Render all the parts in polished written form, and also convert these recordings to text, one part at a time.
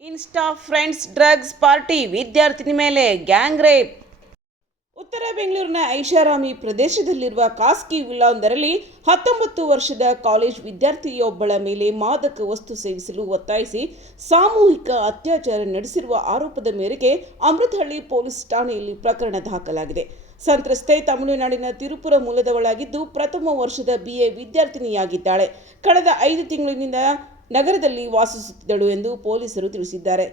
Insta friends drugs party ವಿದ್ಯಾರ್ಥಿನಿ ಮೇಲೆ gang rape. ಉತ್ತರ ಬೆಂಗಳೂರಿನ ಐಷಾರಾಮಿ ಪ್ರದೇಶದಲ್ಲಿರುವ ಖಾಸಗಿ ವಿಲ್ಲಾವೊಂದರಲ್ಲಿ 19 ವರ್ಷದ ಕಾಲೇಜ್ ವಿದ್ಯಾರ್ಥಿಯೊಬ್ಬಳ ಮೇಲೆ ಮಾದಕ ವಸ್ತು ಸೇವಿಸಲು ಒತ್ತಾಯಿಸಿ ಸಾಮೂಹಿಕ ಅತ್ಯಾಚಾರ ನಡೆಸಿರುವ ಆರೋಪದ ಮೇರೆಗೆ ಅಮೃತಹಳ್ಳಿ ಪೊಲೀಸ್ ಠಾಣೆಯಲ್ಲಿ ಪ್ರಕರಣ ದಾಖಲಾಗಿದೆ. ಸಂತ್ರಸ್ತೆ ತಮಿಳುನಾಡಿನ ತಿರುಪುರ ಮೂಲದವಳಾಗಿದ್ದು ಪ್ರಥಮ ವರ್ಷದ BA ವಿದ್ಯಾರ್ಥಿನಿಯಾಗಿದ್ದಾಳೆ. ಕಳೆದ 5 ತಿಂಗಳಿನಿಂದ ನಗರದಲ್ಲಿ ವಾಸಿಸುತ್ತಿದ್ದಳು ಎಂದು ಪೊಲೀಸರು ತಿಳಿಸಿದ್ದಾರೆ.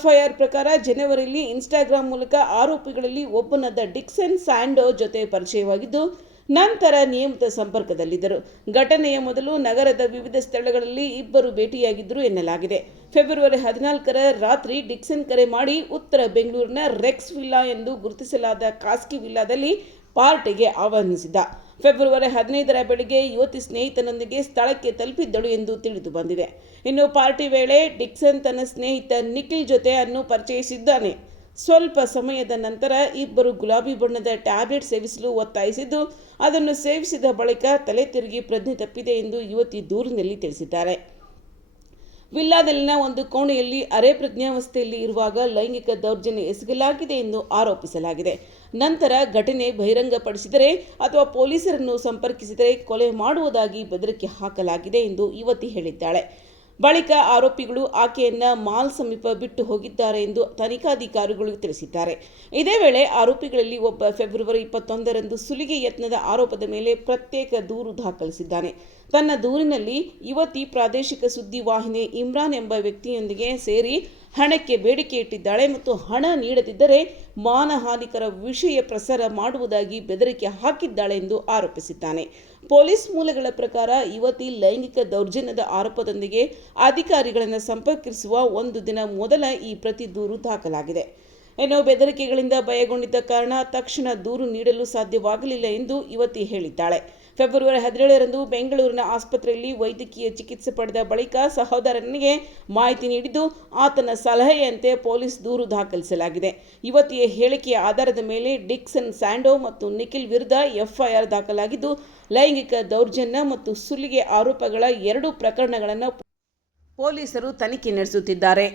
FIR ಪ್ರಕಾರ ಜನವರಿಯಲ್ಲಿ ಇನ್ಸ್ಟಾಗ್ರಾಂ ಮೂಲಕ ಆರೋಪಿಗಳಲ್ಲಿ ಒಬ್ಬನಾದ ಡಿಕ್ಸನ್ ಸ್ಯಾಂಡೋ ಜೊತೆ ಪರಿಚಯವಾಗಿದ್ದು ನಂತರ ನಿಯಮಿತ ಸಂಪರ್ಕದಲ್ಲಿದ್ದರು. ಘಟನೆಯ ಮೊದಲು ನಗರದ ವಿವಿಧ ಸ್ಥಳಗಳಲ್ಲಿ ಇಬ್ಬರು ಭೇಟಿಯಾಗಿದ್ದರು ಎನ್ನಲಾಗಿದೆ. ಫೆಬ್ರವರಿ 14ರ ರಾತ್ರಿ ಡಿಕ್ಸನ್ ಕರೆ ಮಾಡಿ ಉತ್ತರ ಬೆಂಗಳೂರಿನ ರೆಕ್ಸ್ ವಿಲ್ಲಾ ಎಂದು ಗುರುತಿಸಲಾದ ಖಾಸಗಿ ವಿಲ್ಲಾದಲ್ಲಿ ಪಾರ್ಟಿಗೆ ಆಹ್ವಾನಿಸಿದ್ದ. ಫೆಬ್ರವರಿ 15ರ ಬೆಳಗ್ಗೆ ಯುವತಿ ಸ್ನೇಹಿತನೊಂದಿಗೆ ಸ್ಥಳಕ್ಕೆ ತಲುಪಿದ್ದಳು ಎಂದು ತಿಳಿದು ಬಂದಿದೆ. ಇನ್ನು ಪಾರ್ಟಿ ವೇಳೆ ಡಿಕ್ಸನ್ ತನ್ನ ಸ್ನೇಹಿತ ನಿಖಿಲ್ ಜೊತೆ ಅನ್ನು ಪರಿಚಯಿಸಿದ್ದಾನೆ. ಸ್ವಲ್ಪ ಸಮಯದ ನಂತರ ಇಬ್ಬರು ಗುಲಾಬಿ ಬಣ್ಣದ ಟ್ಯಾಬ್ಲೆಟ್ ಸೇವಿಸಲು ಒತ್ತಾಯಿಸಿದ್ದು ಅದನ್ನು ಸೇವಿಸಿದ ಬಳಿಕ ತಲೆ ತಿರುಗಿ ಪ್ರಜ್ಞೆ ತಪ್ಪಿದೆ ಎಂದು ಯುವತಿ ದೂರಿನಲ್ಲಿ ತಿಳಿಸಿದ್ದಾರೆ. ವಿಲ್ಲಾದಲ್ಲಿನ ಒಂದು ಕೋಣೆಯಲ್ಲಿ ಅರೆ ಪ್ರಜ್ಞಾವಸ್ಥೆಯಲ್ಲಿ ಇರುವಾಗ ಲೈಂಗಿಕ ದೌರ್ಜನ್ಯ ಎಸಗಲಾಗಿದೆ ಎಂದು ಆರೋಪಿಸಲಾಗಿದೆ. ನಂತರ ಘಟನೆ ಬಹಿರಂಗಪಡಿಸಿದರೆ ಅಥವಾ ಪೊಲೀಸರನ್ನು ಸಂಪರ್ಕಿಸಿದರೆ ಕೊಲೆ ಮಾಡುವುದಾಗಿ ಬೆದರಿಕೆ ಹಾಕಲಾಗಿದೆ ಎಂದು ಯುವತಿ ಹೇಳಿದ್ದಾಳೆ. ಬಳಿಕ ಆರೋಪಿಗಳು ಆಕೆಯನ್ನ ಮಾಲ್ ಸಮೀಪ ಬಿಟ್ಟು ಹೋಗಿದ್ದಾರೆ ಎಂದು ತನಿಖಾಧಿಕಾರಿಗಳು ತಿಳಿಸಿದ್ದಾರೆ. ಇದೇ ವೇಳೆ ಆರೋಪಿಗಳಲ್ಲಿ ಒಬ್ಬ ಫೆಬ್ರವರಿ 21ರಂದು ಸುಲಿಗೆ ಯತ್ನದ ಆರೋಪದ ಮೇಲೆ ಪ್ರತ್ಯೇಕ ದೂರು ದಾಖಲಿಸಿದ್ದಾನೆ. ತನ್ನ ದೂರಿನಲ್ಲಿ ಯುವತಿ ಪ್ರಾದೇಶಿಕ ಸುದ್ದಿ ವಾಹಿನಿ ಇಮ್ರಾನ್ ಎಂಬ ವ್ಯಕ್ತಿಯೊಂದಿಗೆ ಸೇರಿ ಹಣಕ್ಕೆ ಬೇಡಿಕೆ ಇಟ್ಟಿದ್ದಾಳೆ ಮತ್ತು ಹಣ ನೀಡದಿದ್ದರೆ ಮಾನಹಾನಿಕರ ವಿಷಯ ಪ್ರಸಾರ ಮಾಡುವುದಾಗಿ ಬೆದರಿಕೆ ಹಾಕಿದ್ದಾಳೆ ಎಂದು ಆರೋಪಿಸಿದ್ದಾನೆ. ಪೊಲೀಸ್ ಮೂಲಗಳ ಪ್ರಕಾರ ಯುವತಿ ಲೈಂಗಿಕ ದೌರ್ಜನ್ಯದ ಆರೋಪದೊಂದಿಗೆ ಅಧಿಕಾರಿಗಳನ್ನು ಸಂಪರ್ಕಿಸುವ ಒಂದು ದಿನ ಮೊದಲ ಈ ಪ್ರತಿ ದೂರು ದಾಖಲಾಗಿದೆ. ಇನ್ನು ಬೆದರಿಕೆಗಳಿಂದ ಭಯಗೊಂಡಿದ್ದ ಕಾರಣ ತಕ್ಷಣ ದೂರು ನೀಡಲು ಸಾಧ್ಯವಾಗಲಿಲ್ಲ ಎಂದು ಯುವತಿ ಹೇಳಿದ್ದಾಳೆ. ಫೆಬ್ರವರಿ 17ರಂದು ಬೆಂಗಳೂರಿನ ಆಸ್ಪತ್ರೆಯಲ್ಲಿ ವೈದ್ಯಕೀಯ ಚಿಕಿತ್ಸೆ ಪಡೆದ ಬಳಿಕ ಸಹೋದರನಿಗೆ ಮಾಹಿತಿ ನೀಡಿದ್ದು ಆತನ ಸಲಹೆಯಂತೆ ಪೊಲೀಸ್ ದೂರು ದಾಖಲಿಸಲಾಗಿದೆ. ಯುವತಿಯ ಹೇಳಿಕೆಯ ಆಧಾರದ ಮೇಲೆ ಡಿಕ್ಸನ್ ಸ್ಯಾಂಡೋ ಮತ್ತು ನಿಖಿಲ್ ವಿರುದ್ಧ FIR ದಾಖಲಾಗಿದ್ದು ಲೈಂಗಿಕ ದೌರ್ಜನ್ಯ ಮತ್ತು ಸುಲಿಗೆ ಆರೋಪಗಳ 2 ಪ್ರಕರಣಗಳನ್ನು ಪೊಲೀಸರು ತನಿಖೆ ನಡೆಸುತ್ತಿದ್ದಾರೆ.